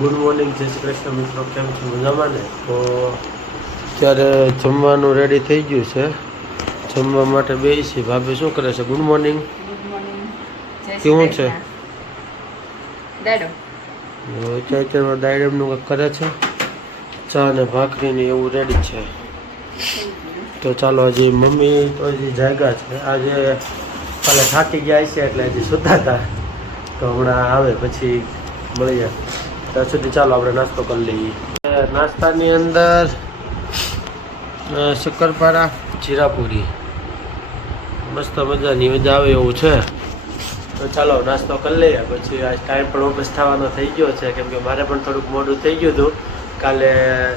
Good morning, જય શ્રી કૃષ્ણ મિત્રો. કેમ છો? મજામાં ને? તો અત્યારે જમવાનું રેડી થઈ ગયું છે. જમવા માટે બેસી. ભાભી શું કરે છે? Good morning. Good morning. કેવું છે? દાડો અત્યારમાં દાયડમનું કંઈક કરે છે. ચા ને ભાખરીને એવું રેડી છે. તો ચાલો, હજી મમ્મી તો હજી જાગ્યા છે. આજે કાલે થાકી ગયા છે એટલે હજી સુતા હતા. તો હમણાં આવે પછી મળીએ. ત્યાં સુધી ચાલો આપણે નાસ્તો કરી લઈએ. નાસ્તાની અંદર શક્કરપારા, જીરાપુરી, મસ્ત મજાની મજા આવે એવું છે. તો ચાલો નાસ્તો કરી લઈએ. પછી આજ ટાઈમ પણ ઓફિસ થવાનો થઈ ગયો છે, કેમ કે મારે પણ થોડુંક મોડું થઈ ગયું હતું. કાલે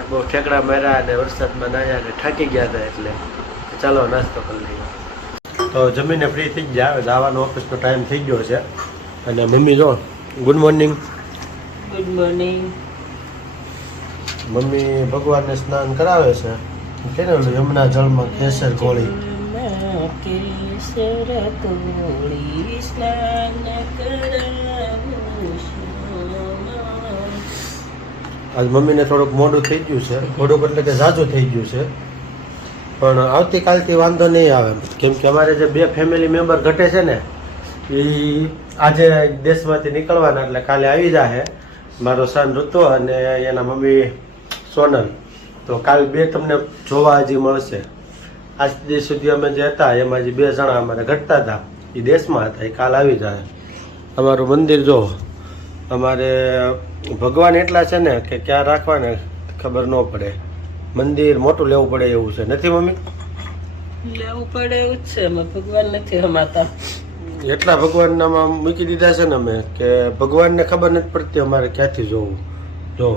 બહુ ઠેકડા માર્યા અને વરસાદમાં નાહ્યા અને થાકી ગયા હતા. એટલે ચાલો નાસ્તો કરી લઈએ. તો જમીને ફ્રી થઈ ગયા. હવે જવાનો ઓફિસનો ટાઈમ થઈ ગયો છે. અને મમ્મી જો good morning. Good morning. Mummy ભગવાનને સ્નાન કરાવે છે. કે ને ઓલું યમુના જળમાં કેસર ઘોળી. કેસર ઘોળી સ્નાન કરાવું. આજ મમ્મીને થોડુંક મોડું થઈ ગયું છે. થોડુંક એટલે કે ઝાઝું થઈ ગયું છે. પણ આવતીકાલથી વાંધો નહીં આવે, કેમ કે અમારે જે 2 ફેમિલી મેમ્બર ઘટે છે ને, એ આજે દેશમાંથી નીકળવાના, એટલે કાલે આવી જાય. મારો સન ઋતુ અને એના મમ્મી સોનલ. તો કાલ 2 તમને જોવા હજી મળશે. આજ દિવસ સુધી અમે જે હતા એમાં હજી 2 જણા અમારે ઘટતા હતા, એ દેશમાં હતા. એ કાલ આવી જાય. અમારું મંદિર જો, અમારે ભગવાન એટલા છે ને કે ક્યાં રાખવાને ખબર ન પડે. મંદિર મોટું લેવું પડે એવું છે, નથી મમ્મી? લેવું પડે એવું જ છે. અમે ભગવાન નથી રમાતા. એટલા ભગવાનનામાં મૂકી દીધા છે ને અમે, કે ભગવાનને ખબર નથી પડતી અમારે ક્યાંથી જોવું. જો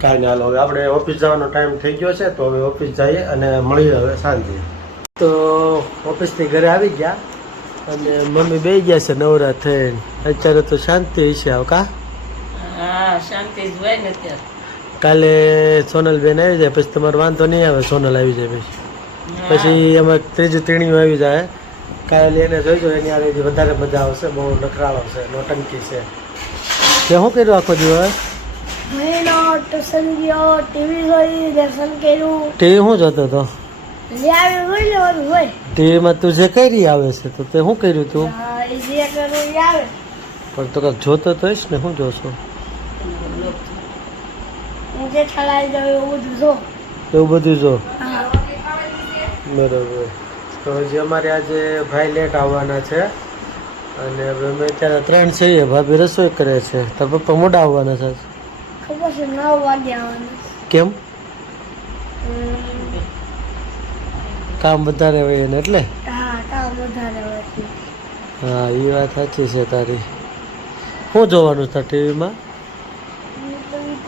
કાંઈ ના, હાલો હવે આપણે ઓફિસ જવાનો ટાઈમ થઈ ગયો છે. તો હવે ઓફિસ જઈએ અને મળીએ હવે શાંતિ. તો ઓફિસથી ઘરે આવી ગયા અને મમ્મી બેસી ગયા છે નવરા થઈને. અત્યારે તો શાંતિ છે. આવ કા? હા, શાંતિ જ હોય ને ત્યારે. કાલે સોનલબેન આવી જાય પછી તમારો વાંધો નહીં આવે. સોનલ આવી જાય પછી એમાં ત્રીજું ત્રીણિયું આવી જાય. કાલે એને જોઈજો, એની આ વધારે મજા આવશે. બહુ નખરાળો છે, નોટંકી છે. તે શું કર્યું આખો દિવસ? ટીવી શું જોતો હતો? ટીવીમાં તું જે કરી આવે છે તો તે શું કર્યું તું? પણ તો કાંઈક જોતો તો હશ ને. શું જોશો? એવું બધું જો. બરાબર. તો હજી અમારે આજે ભાઈ લેટ આવવાના છે અને હવે અમે અત્યારે 3 છીએ. ભાભી રસોઈ કરે છે. તાર પપ્પા મોડા આવવાના છે. ખબર છે 9 વાગે આવવાનું. કેમ? કામ વધારે હોય ને એટલે? હા, કામ વધારે હોય. હા, એ વાત સાચી છે તારી. શું જોવાનું છે ટીવીમાં?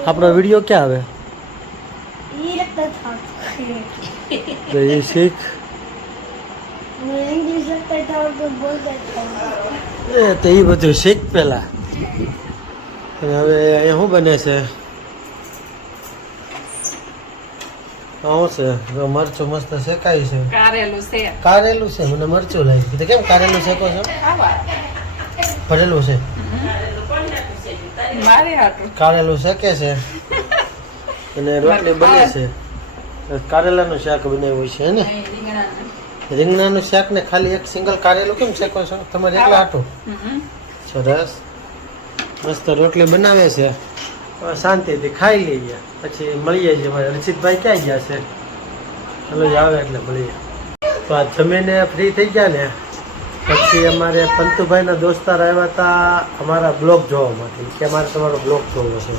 આપણો વિડીયો ક્યાં આવે? તો એ શીખ. તો એ બધું શીખ પેલા. અને હવે અહીંયા શું બને છે? શું છે? મરચું મસ્ત શેકાય છે. કારેલું છે. કારેલું છે. મને મરચું લાગી કીધું. કેમ કારેલું શેકો છો? ભરેલું છે. મારે હાટું કારેલું શેકે છે અને રોટલી બને છે. કારેલાનું શાક બનાવ્યું છે ને? રીંગણાનું શાક ને ખાલી એક સિંગલ કારેલું કેમ શેકો છો તમારે એકલા હાટું? સરસ. મસ્ત રોટલી બનાવે છે. શાંતિથી ખાઈ લઈએ પછી મળીએ છીએ. અમારે રસિકભાઈ ક્યાં ગયા છે? ચાલો આવે એટલે મળીએ. તો આ જમીને ફ્રી થઈ ગયા ને પછી અમારે પંતુભાઈના દોસ્તાર આવ્યા હતા અમારા બ્લોગ જોવા માટે, કે અમારે તમારો બ્લોગ જોવો છે.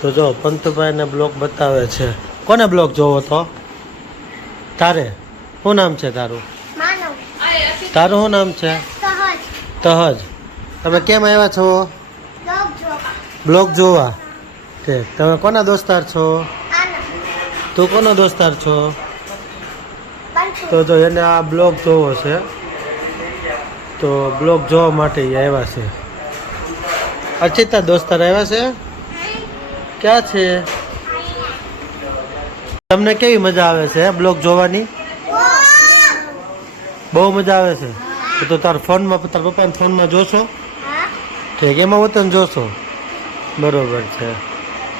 તો જો પંતુભાઈને બ્લોગ બતાવે છે. કોને બ્લોગ જોવો તો? તારે શું નામ છે તારું? તારું શું નામ છે? તહજ. તમે કેમ આવ્યા છો બ્લોગ જોવા? ઠીક. તમે કોના દોસ્તાર છો? તું કોનો દોસ્તાર છો? તો જો એને આ બ્લોગ જોવો છે તો બ્લોગ જોવા માટે આવ્યા છે. અર્ચિતા દોસ્તાર આવ્યા છે. ક્યાં છે? તમને કેવી મજા આવે છે બ્લોગ જોવાની? બહુ મજા આવે છે. તો તારા ફોનમાં તારા પપ્પાના ફોનમાં જોશો હા ઠીક એમાં વતન જોશો બરોબર છે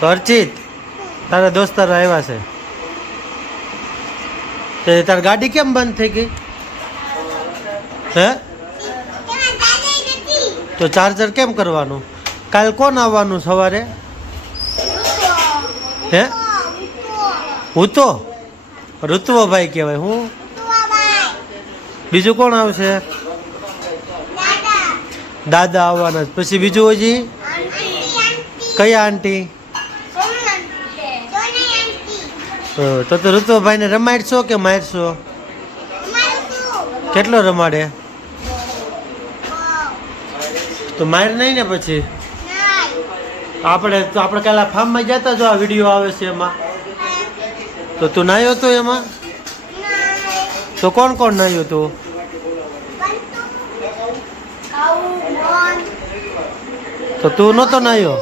તો અર્ચિત તારા દોસ્તારો આવ્યા છે તે તારી ગાડી કેમ બંધ થઈ ગઈ હે તો ચાર્જર કેમ કરવાનું કાલ કોણ આવવાનું સવારે હે હું તો ઋતુઓ ભાઈ કહેવાય હું બીજું કોણ આવશે દાદા આવવાના છે. પછી બીજું હજી કયા આંટી તો ઋતુભાઈને રમાડશો કે મારશો કેટલો રમાડે તો માર નહીં ને પછી આપણે કાલે ફાર્મમાં જતા જો આ વિડીયો આવે છે એમાં તો તું નાહ્યો તો એમાં તો કોણ કોણ નાહ્યું તું તો તું નહોતો નાહ્યો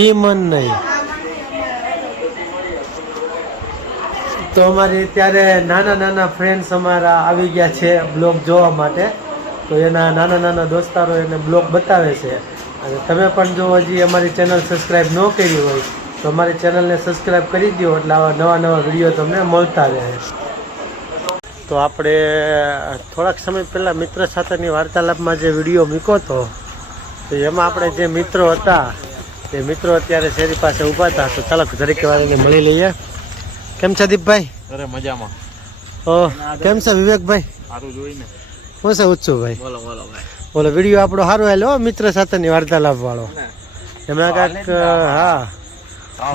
ઈ મન નહીં તો અમારી ત્યારે નાના નાના ફ્રેન્ડ્સ અમારા આવી ગયા છે બ્લોગ જોવા માટે તો એના નાના નાના દોસ્તારો એને બ્લોગ બતાવે છે અને તમે પણ જો હજી અમારી ચેનલ સબસ્ક્રાઈબ ન કરી હોય તો અમારી ચેનલને સબસ્ક્રાઈબ કરી દો એટલે આવા નવા નવા વિડીયો તમને મળતા રહે. તો આપણે થોડાક સમય પહેલાં મિત્ર સાથેની વાર્તાલાપમાં જે વિડીયો મૂક્યો હતો તો એમાં આપણે જે મિત્રો હતા તે મિત્રો અત્યારે શેરી પાસે ઊભા હતા તો ચાલો જરીક વાર એને મળી લઈએ. કેમ છે દીપભાઈ? અરે મજામાં. ઓહ કેમ છે વિવેકભાઈ? સારું જોઈને. શું છે ઉત્સુભાઈ? બોલો બોલો ભાઈ. બોલો વિડીયો આપણો સારો આવેલો મિત્ર સાથેની વાર્તાલાપ વાળો એમાં કાંઈક હા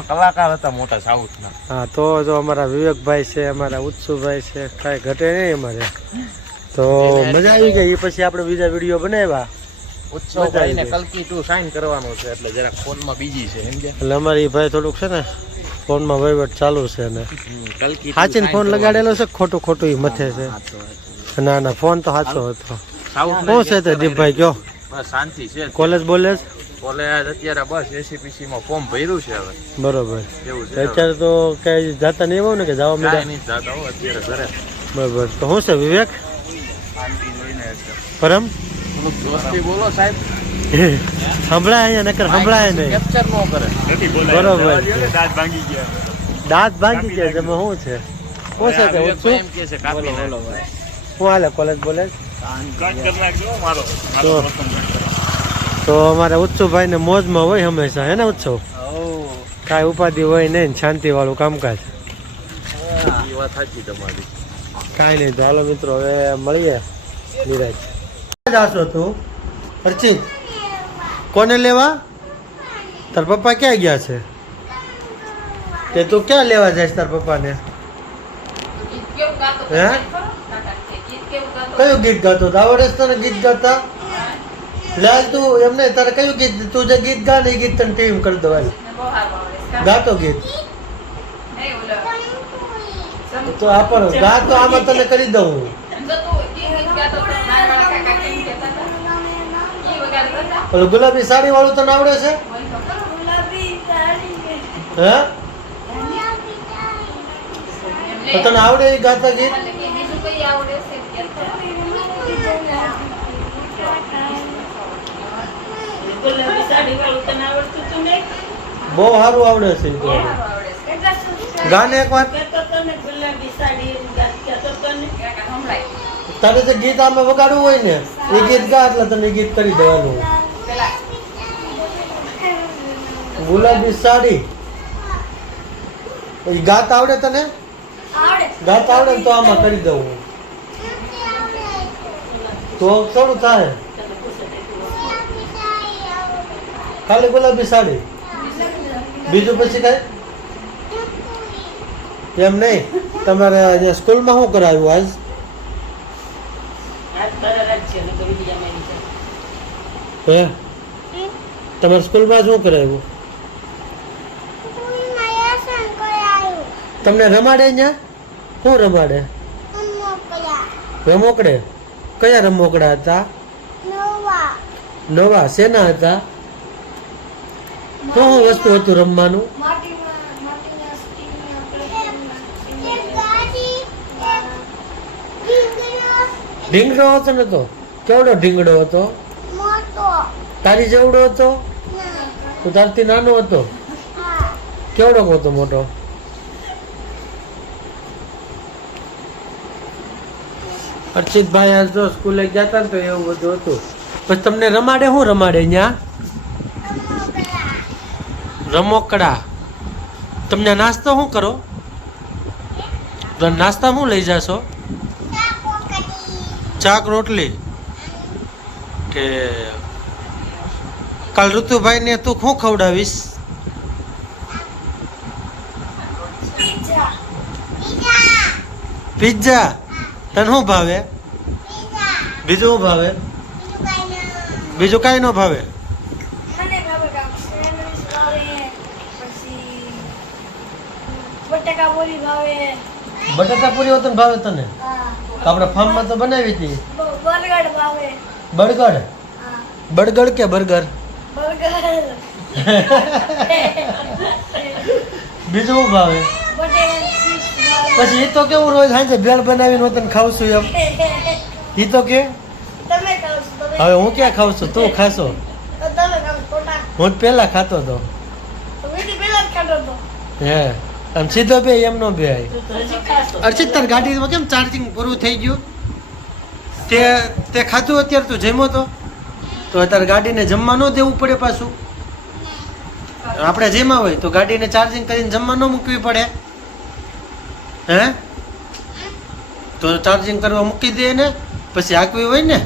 કલાકાર હતા મોટા સાઉથના. હા તો જો અમારા વિવેકભાઈ છે અમારા ઉત્સુભાઈ છે કાંઈ ઘટે નહીં અમારે તો મજા આવી ગઈ. એ પછી આપણે બીજા વિડીયો બનાવ્યા ઉત્સવભાઈને કલ્કી 2 સાઇન કરવાનું છે એટલે જરા ફોનમાં બીજી છે સમજ્યા. એટલે અમારી ભાઈ થોડુંક છે ને ફોનમાં વહીવટ ચાલુ છે ને કલ્કી સાચીને ફોન લગાડેલો છે ખોટું ખોટું ઈ મથે છે. ના ના ફોન તો સાચો હતો. શું છે તે દીપભાઈ કયો? બસ શાંતિ છે. કોલેજ બોલેજ કોલેજ અત્યારે બસ એસીપીસી માં ફોર્મ ભર્યું છે હવે. બરોબર એવું છે. અત્યારે તો કઈ જાતા નહીં હોય ને કે જવા મળ્યા નહીં જાતા હો અત્યારે ઘરે. બરોબર તો શું છે વિવેક શાંતિ જોઈને પરમ થોડુંક જોરથી બોલો સાહેબ. સંભળાય અહીંયા નકર સંભળાય નહીં કેપ્ચર ન કરે. બરોબર છે. દાંત ભાંગી ગયા. દાંત ભાંગી ગયા છે એમાં શું છે શું છે તે ઉત્સુક એમ કે છે કાપી નાખો. શું હાલે કોલેજ બોલેજ કટ કરી નાખજો મારો. તો અમારા ઉત્સવભાઈને મોજમાં હોય હંમેશા હે ને ઉત્સવ કાંઈ ઉપાધિ હોય નહીં શાંતિ વાળું કામકાજ એ વાત સાચી તમારી. કાંઈ નહીં તો હાલો મિત્રો હવે મળીએ નિરાજ જાશો તું અર્ચિત કોને લેવા તાર પપ્પા ક્યાં ગયા છે તે તું ક્યાં લેવા જઈશ તાર પપ્પાને હે કયું ગીત ગાતો આવડે છે તને ગીત ગાતા લાલ તું એમને તારે કયું ગીત તું જે ગીત ગા ને એ ગીત તને ટીમ કરી દવાય ગાતો ગીત તો આપણ ગા તો આમાં તને કરી દઉં ઓલું ગુલાબી સાડી વાળું તને આવડે છે હે તો તને આવડે એ ગાતા ગીત બહુ સારું આવડે છે ગાને એક વાર તારે જે ગીત આમાં વગાડવું હોય ને એ ગીત ગા એટલે તને ગીત કરી દેવાનું. ગુલાબી સાડી એ ગાત આવડે તને ગાત આવડે ને તો આમાં કરી દઉં તો થોડું થાય. ખાલી ગુલાબી સાડી બીજું પછી કઈ એમ નહીં. તમારે અહીંયા સ્કૂલમાં શું કરાવ્યું આજ? હે તમારે સ્કૂલમાં શું કરાવ્યું? તમને રમાડે અહીંયા શું રમાડે? રમોકડે કયા રમોકડા હતા? નવા શેના હતા? શું વસ્તુ હતું રમવાનું? ઢીંગડો હતો ને તો કેવડો ઢીંગડો હતો? મોટો તારી જેવડો હતો? ના તો તારથી નાનો હતો? હા કેવડો હતો મોટો? અર્ચિતભાઈ આજ તો સ્કૂલે ગયા હતા ને તો એવું બધું હતું. પછી તમને રમાડે શું રમાડે અહીંયા? રમોકડા. તમને નાસ્તો શું કરો? તો નાસ્તા શું લઈ જાશો? ચાક રોટલી કે કાલ ઋતુભાઈ ને તું શું ખવડાવીશ? પિઝા. તને શું ભાવે? બીજું શું ભાવે? બીજું કાંઈ ન ભાવે? મને ભાવે કામ સેન્ડવિચ ભાવે પછી બટાકા પૂરી ભાવે બટાટા પૂરી હોત ને ભાવે તને? હા તો આપણે ફાર્મમાં તો બનાવી હતી. બર્ગર ભાવે બર્ગર. હા બર્ગર કે બર્ગર? બર્ગર બીજું શું ભાવે? બટેકા ચિપ્સ ભાવે પછી એ તો કેવું રોજ સાંજે ભેળ બનાવીને હું તને ખાઉં છું એમ એ તો કે તમે ખાવ છો તમે હવે હું ક્યાં ખાઉં છું? તું ખાશો? તો તમે ખાવ ખોટા હું જ પહેલા ખાતો હતો. તો વીટી પેલા જ ખાતો હતો હે આમ સીધો બે એમ નો બે. તો હજી ખાશો. અર્ચિત તાર ગાડીમાં કેમ ચાર્જિંગ પૂરું થઈ ગયું? તે ખાધું અત્યારે તું જમ્યો તો તારે ગાડીને જમવા ન દેવું પડે પાછું? આપણે જેમાં હોય તો ગાડીને ચાર્જિંગ કરીને જમવા ન મૂકવી પડે? હે તો ચાર્જિંગ કરવા મૂકી દે ને પછી હાંકવી હોય ને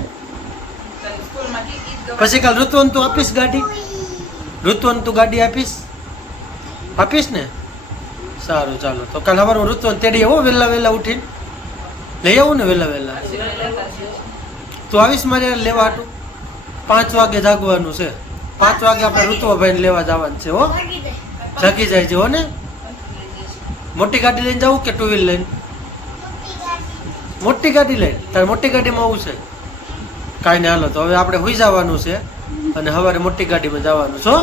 પછી કાલ ઋતુવન તું આપીશ ગાડી? ઋતુવન તું ગાડી આપીશ ને? સારું ચાલો તો કાલ સવારે હું ઋતુવન તેડી આવો વહેલા ઉઠીને લઈ આવું ને વહેલા. તું આવીશ મારે લેવા હાટું? 5 વાગે જાગવાનું છે. 5 વાગે આપણે ઋતુભાઈને લેવા જવાનું છે. હો ભાગી દે જાગી જાય છે હો ને? મોટી ગાડી લઈને જવું કે ટુ વ્હીલ લઈને? મોટી ગાડી લઈને. તારે મોટી ગાડીમાં આવું છે? કાંઈ નહીં હાલો તો હવે આપણે સુઈ જવાનું છે અને સવારે મોટી ગાડીમાં જવાનું છો.